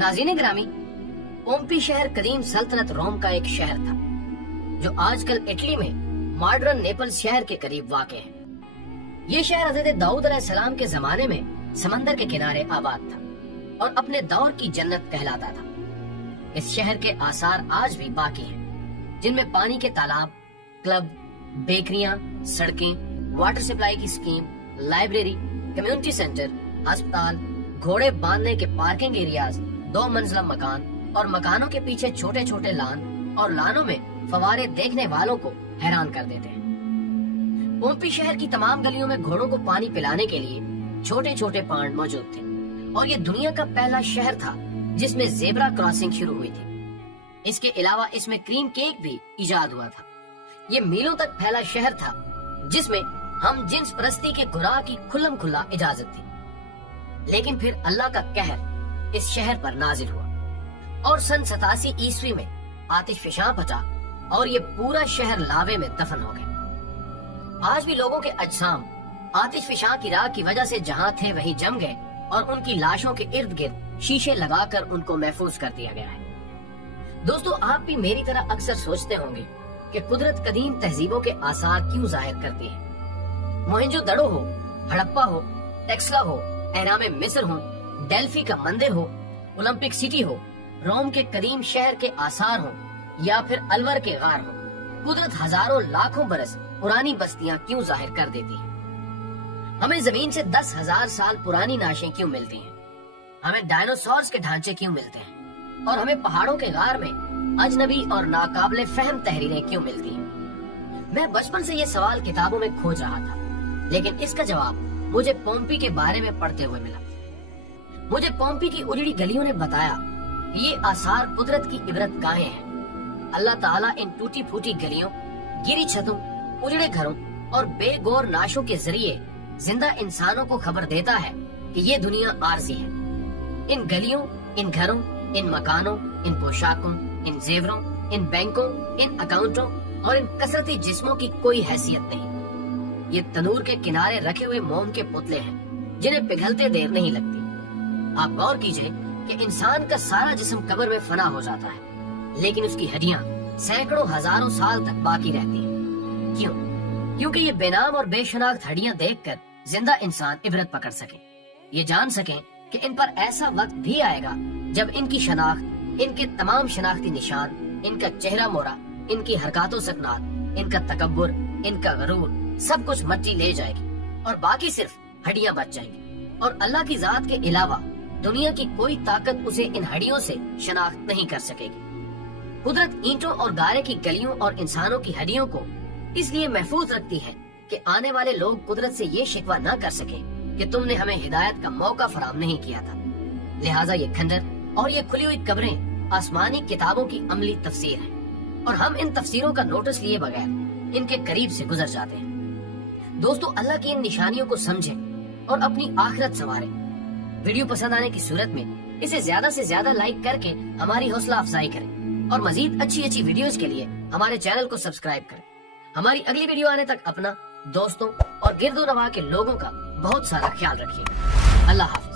नाज़रीन ग्रामी, पोम्पी शहर कदीम सल्तनत रोम का एक शहर था जो आजकल इटली में मॉडर्न नेपल्स शहर के करीब वाक़ है। ये शहर हज़रत दाऊद अलैहिस्सलाम के जमाने में समंदर के किनारे आबाद था और अपने दौर की जन्नत कहलाता था। इस शहर के आसार आज भी बाकी हैं, जिनमें पानी के तालाब, क्लब, बेकरियां, सड़कें, वाटर सप्लाई की स्कीम, लाइब्रेरी, कम्युनिटी सेंटर, अस्पताल, घोड़े बांधने के पार्किंग एरियाज, 2 मंजिला मकान और मकानों के पीछे छोटे छोटे लान और लानों में फवारे देखने वालों को हैरान कर देते हैं। पोम्पी शहर की तमाम गलियों में घोड़ों को पानी पिलाने के लिए छोटे छोटे पांड मौजूद थे और ये दुनिया का पहला शहर था जिसमें जेब्रा क्रॉसिंग शुरू हुई थी। इसके अलावा इसमें क्रीम केक भी इजाद हुआ था। ये मीलों तक फैला शहर था जिसमें हम जिन्स परस्ती के गुनाह की खुल्लम खुल्ला इजाजत थी। लेकिन फिर अल्लाह का कहर इस शहर पर नाजिल हुआ और सन 87 ईस्वी में आतिशफशां फटा और ये पूरा शहर लावे में दफन हो गया। आज भी लोगों के अजसाम आतिशफशां की राख की वजह से जहां थे वहीं जम गए और उनकी लाशों के इर्द गिर्द शीशे लगाकर उनको महफूज कर दिया गया है। दोस्तों, आप भी मेरी तरह अक्सर सोचते होंगे कि कुदरत कदीम तहजीबों के आसार क्यों जाहिर करती है। मोहनजोदड़ो हो, हड़प्पा हो, टेक्सला हो, एहराम मिस्र हो, डेल्फी का मंदिर हो, ओलंपिक सिटी हो, रोम के कदीम शहर के आसार हो या फिर अलवर के गार हो, कुदरत हजारों लाखों बरस पुरानी बस्तियां क्यों जाहिर कर देती है। हमें जमीन से 10,000 साल पुरानी नाशें क्यों मिलती हैं, हमें डायनासोर्स के ढांचे क्यों मिलते हैं और हमें पहाड़ों के गार में अजनबी और नाकाबिले फहम तहरीरें क्यों मिलती हैं। मैं बचपन से ये सवाल किताबों में खोज रहा था, लेकिन इसका जवाब मुझे पोम्पी के बारे में पढ़ते हुए मिला। मुझे पोम्पी की उजड़ी गलियों ने बताया कि ये आसार कुदरत की इबरत गाहें हैं। अल्लाह ताला इन टूटी फूटी गलियों, गिरी छतों, उजड़े घरों और बेगौर नाशों के जरिए जिंदा इंसानों को खबर देता है कि ये दुनिया आरजी है। इन गलियों, इन घरों, इन मकानों, इन पोशाकों, इन जेवरों, इन बैंकों, इन अकाउंटों और इन कसरती जिस्मों की कोई हैसियत नहीं। ये तनूर के किनारे रखे हुए मोम के पुतले हैं जिन्हें पिघलते देर नहीं लगती। आप गौर कीजिए कि इंसान का सारा जिस्म कब्र में फना हो जाता है, लेकिन उसकी हड्डियां सैकड़ों हजारों साल तक बाकी रहती हैं। क्यों? क्योंकि ये बेनाम और बेशनाख्त हड्डियां देखकर जिंदा इंसान इबरत पकड़ सके, ये जान सके कि इन पर ऐसा वक्त भी आएगा जब इनकी शनाख्त, इनके तमाम शनाख्ती निशान, इनका चेहरा मोरा, इनकी हरकतों सकनात, इनका तकब्बुर, इनका गरूर, सब कुछ मट्टी ले जाएगी और बाकी सिर्फ हड्डियां बच जाएंगी और अल्लाह की जात के अलावा दुनिया की कोई ताकत उसे इन हड्डियों से शनाख्त नहीं कर सकेगी। कुदरत ईंटों और गारे की गलियों और इंसानों की हड्डियों को इसलिए महफूज रखती है कि आने वाले लोग कुदरत से ये शिकवा न कर सके कि तुमने हमें हिदायत का मौका फराहम नहीं किया था। लिहाजा ये खंडर और ये खुली हुई कब्रें आसमानी किताबों की अमली तफसीर है और हम इन तफसीरों का नोटिस लिए बगैर इनके करीब से गुजर जाते हैं। दोस्तों, अल्लाह की इन निशानियों को समझें और अपनी आखिरत संवारें। वीडियो पसंद आने की सूरत में इसे ज्यादा से ज्यादा लाइक करके हमारी हौसला अफजाई करें और मजीद अच्छी अच्छी वीडियोस के लिए हमारे चैनल को सब्सक्राइब करें। हमारी अगली वीडियो आने तक अपना, दोस्तों और गिरदो नवाह के लोगों का बहुत सारा ख्याल रखिए। अल्लाह हाफ़िज़।